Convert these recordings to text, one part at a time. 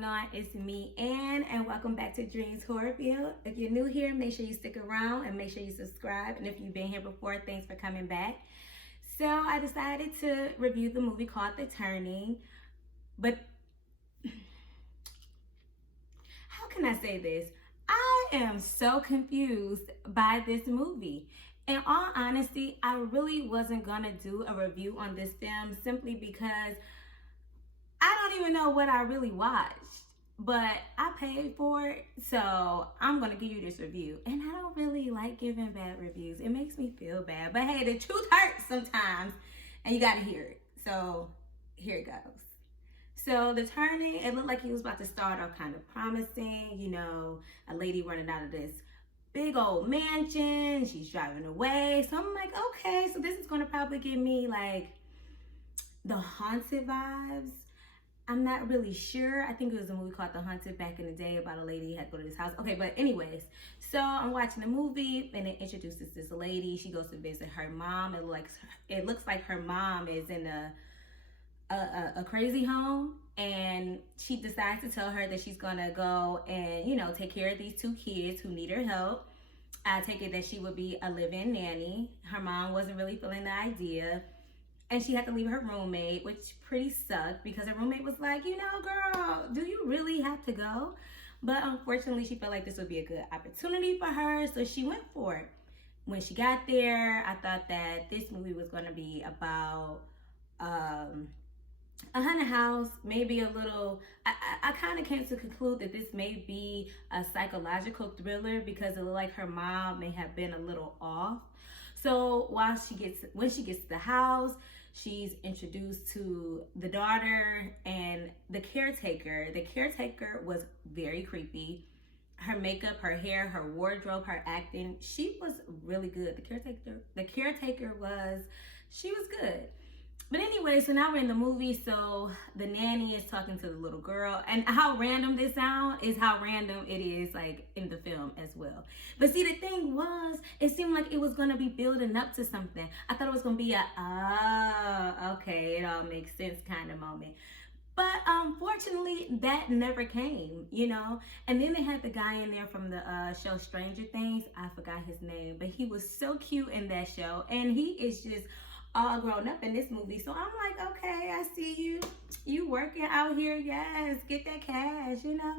going on? It's me, Ann, and welcome back to DreamsHorrorVille. If you're new here, make sure you stick around and make sure you subscribe. And if you've been here before, thanks for coming back. So I decided to review the movie called The Turning, but how can I say this? I am so confused by this movie. In all honesty, I really wasn't gonna do a review on this film simply because I don't even know what I really watched, but I paid for it, so I'm gonna give you this review. And I don't really like giving bad reviews. It makes me feel bad, but hey, the truth hurts sometimes, and you gotta hear it. So here it goes. So The Turning, it looked like he was about to start off kind of promising, you know, a lady running out of this big old mansion, she's driving away. So I'm like, okay, so this is gonna probably give me like the Haunted vibes. I'm not really sure. I think it was a movie called The Haunted back in the day about a lady who had to go to this house. Okay, but anyways, so I'm watching the movie and it introduces this lady. She goes to visit her mom. It looks like her mom is in a crazy home, and she decides to tell her that she's gonna go and, you know, take care of these two kids who need her help. I take it that she would be a live-in nanny. Her mom wasn't really feeling the idea, and she had to leave her roommate, which pretty sucked because her roommate was like, you know, girl, do you really have to go? But unfortunately, she felt like this would be a good opportunity for her, so she went for it. When she got there, I thought that this movie was going to be about a haunted house, maybe a little. I kind of came to conclude that this may be a psychological thriller because it looked like her mom may have been a little off. So when she gets to the house, she's introduced to the daughter and the caretaker. The caretaker was very creepy. Her makeup, her hair, her wardrobe, her acting, she was really good. The caretaker was good. But anyway, so now we're in the movie. So the nanny is talking to the little girl, and how random this sounds is how random it is, like in the film as well. But see, the thing was, it seemed like it was gonna be building up to something. I thought it was gonna be okay, it all makes sense kind of moment. But unfortunately, that never came, you know. And then they had the guy in there from the show Stranger Things. I forgot his name, but he was so cute in that show, and he is just all grown up in this movie. So I'm like, okay, I see you working out here. Yes, get that cash, you know.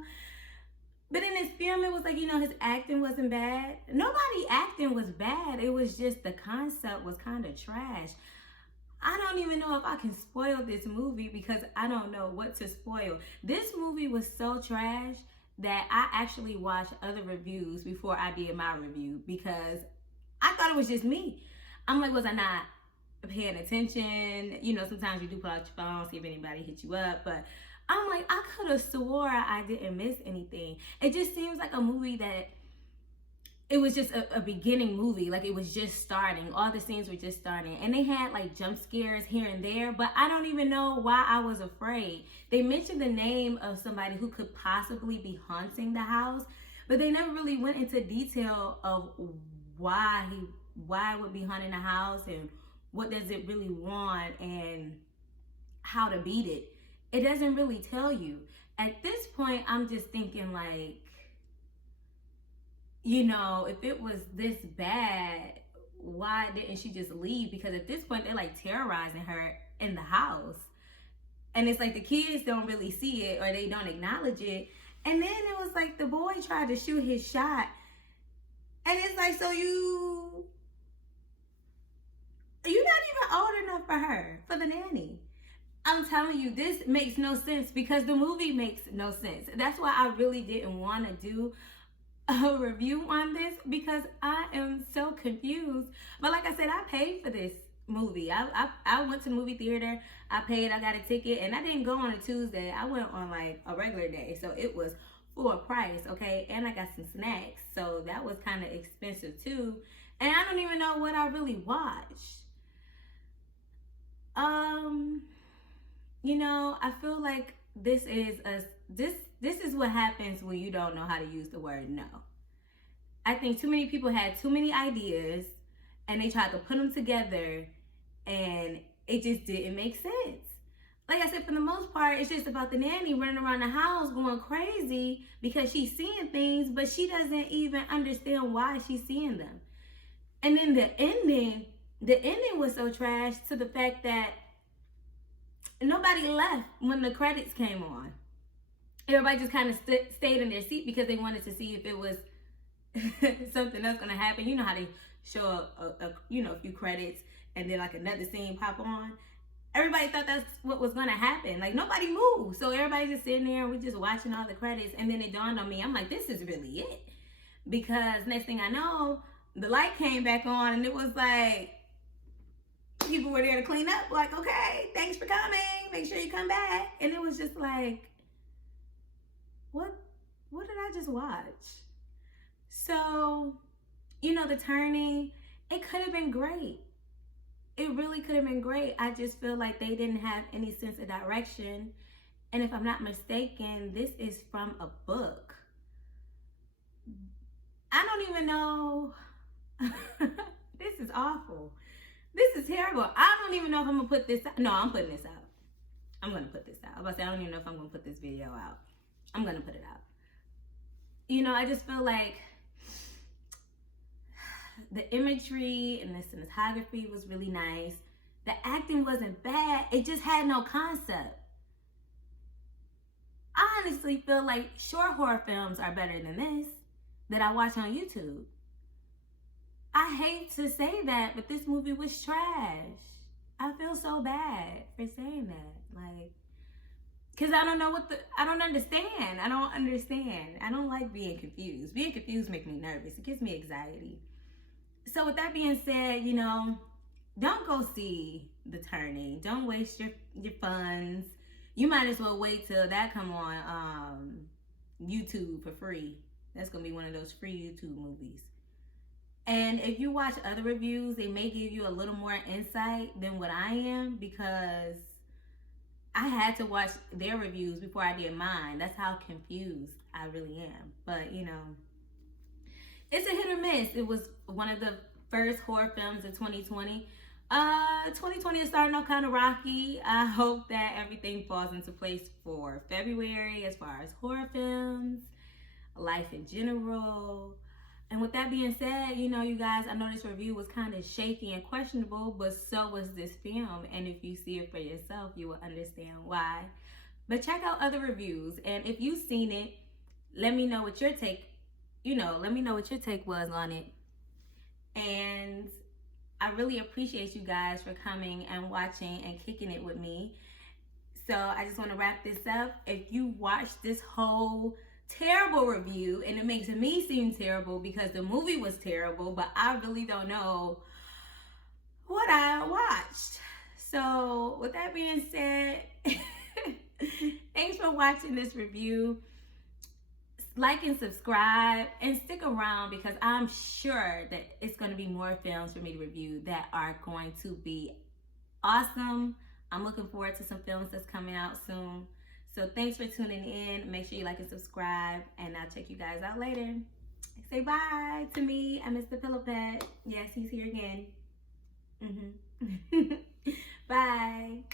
But in this film, it was like, you know, his acting wasn't bad. Nobody acting was bad. It was just the concept was kind of trash. I don't even know if I can spoil this movie because I don't know what to spoil. This movie was so trash that I actually watched other reviews before I did my review because I thought it was just me. I'm like, was I not paying attention? You know, sometimes you do pull out your phone, see if anybody hit you up, but I'm like, I could have swore I didn't miss anything. It just seems like a movie that it was just a beginning movie, like it was just starting. All the scenes were just starting, and they had like jump scares here and there, but I don't even know why I was afraid. They mentioned the name of somebody who could possibly be haunting the house, but they never really went into detail of why it would be haunting the house and what does it really want and how to beat it. It doesn't really tell you. At this point, I'm just thinking like, you know, if it was this bad, why didn't she just leave? Because at this point, they're like terrorizing her in the house. And it's like the kids don't really see it or they don't acknowledge it. And then it was like the boy tried to shoot his shot. And it's like, so you're not even old enough for her, for the nanny. I'm telling you, this makes no sense because the movie makes no sense. That's why I really didn't want to do a review on this because I am so confused. But like I said, I paid for this movie. I went to the movie theater. I paid. I got a ticket, and I didn't go on a Tuesday. I went on like a regular day, so it was full price, okay? And I got some snacks, so that was kind of expensive too. And I don't even know what I really watched. You know, I feel like this is what happens when you don't know how to use the word no. I think too many people had too many ideas and they tried to put them together and it just didn't make sense. like I said, for the most part, it's just about the nanny running around the house going crazy because she's seeing things, but she doesn't even understand why she's seeing them. And then the ending was so trash to the fact that nobody left when the credits came on. Everybody just kind of stayed in their seat because they wanted to see if it was something else going to happen. You know how they show a few credits and then like another scene pop on. Everybody thought that's what was going to happen. Like, nobody moved. So everybody's just sitting there and we're just watching all the credits. And then it dawned on me, I'm like, this is really it. Because next thing I know, the light came back on and it was like, people were there to clean up. Like, okay, thanks for coming. Make sure you come back. And it was just like, what did I just watch? So, the turning, it could have been great. It really could have been great. I just feel like they didn't have any sense of direction. And if I'm not mistaken, this is from a book. I don't even know. This is awful. This is terrible. I don't even know if I'm going to put this out. No, I'm putting this out. I'm going to put this out. I was about to say, I don't even know if I'm going to put this video out. I'm going to put it out. I just feel like the imagery and the cinematography was really nice. The acting wasn't bad. It just had no concept. I honestly feel like short horror films are better than this that I watch on YouTube. I hate to say that, but this movie was trash. I feel so bad for saying that. Like, because I don't know I don't understand. I don't understand. I don't like being confused. Being confused makes me nervous. It gives me anxiety. So with that being said, don't go see The Turning. Don't waste your funds. You might as well wait till that come on YouTube for free. That's going to be one of those free YouTube movies. And if you watch other reviews, they may give you a little more insight than what I am, because I had to watch their reviews before I did mine. That's how confused I really am. But, it's a hit or miss. It was one of the first horror films of 2020. 2020 is starting off kind of rocky. I hope that everything falls into place for February as far as horror films, life in general. And with that being said, you guys, I know this review was kind of shaky and questionable, but so was this film. And if you see it for yourself, you will understand why. But check out other reviews. And if you've seen it, let me know what your take, let me know what your take was on it. And I really appreciate you guys for coming and watching and kicking it with me. So I just want to wrap this up. If you watched this whole terrible review and it makes me seem terrible because the movie was terrible, but I really don't know what I watched. So with that being said, thanks for watching this review. Like and subscribe and stick around, because I'm sure that it's going to be more films for me to review that are going to be awesome. I'm looking forward to some films that's coming out soon. So thanks for tuning in. Make sure you like and subscribe, and I'll check you guys out later. Say bye to me and Mr. Pillow Pet. Yes, he's here again. Bye.